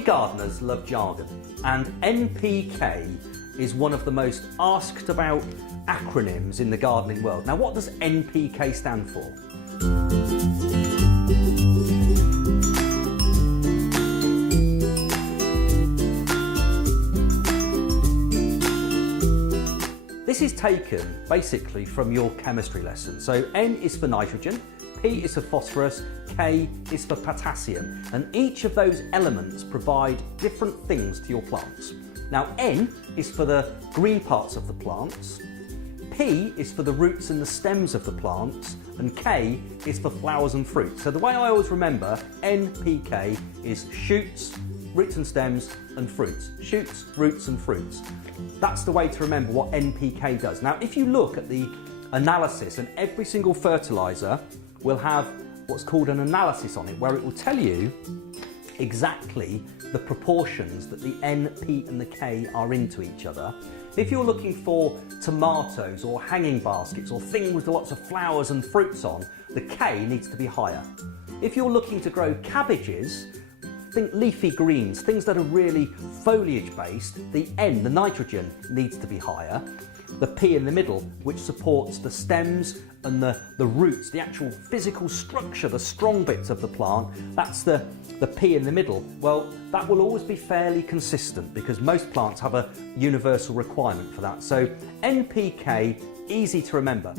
We gardeners love jargon, and NPK is one of the most asked about acronyms in the gardening world. Now, what does NPK stand for? This is taken basically from your chemistry lesson. So N is for nitrogen, P is for phosphorus, K is for potassium, and each of those elements provide different things to your plants. Now N is for the green parts of the plants, P is for the roots and the stems of the plants, and K is for flowers and fruits. So the way I always remember NPK is shoots, roots and stems, and fruits. Shoots, roots and fruits. That's the way to remember what NPK does. Now if you look at the analysis, and every single fertiliser will have what's called an analysis on it, where it will tell you exactly the proportions that the N, P and the K are into each other. If you're looking for tomatoes or hanging baskets or things with lots of flowers and fruits on, the K needs to be higher. If you're looking to grow cabbages, think leafy greens, things that are really foliage based, the N, the nitrogen, needs to be higher. The P in the middle, which supports the stems and the roots, the actual physical structure, the strong bits of the plant, that's the P in the middle. Well, that will always be fairly consistent because most plants have a universal requirement for that. So NPK, easy to remember.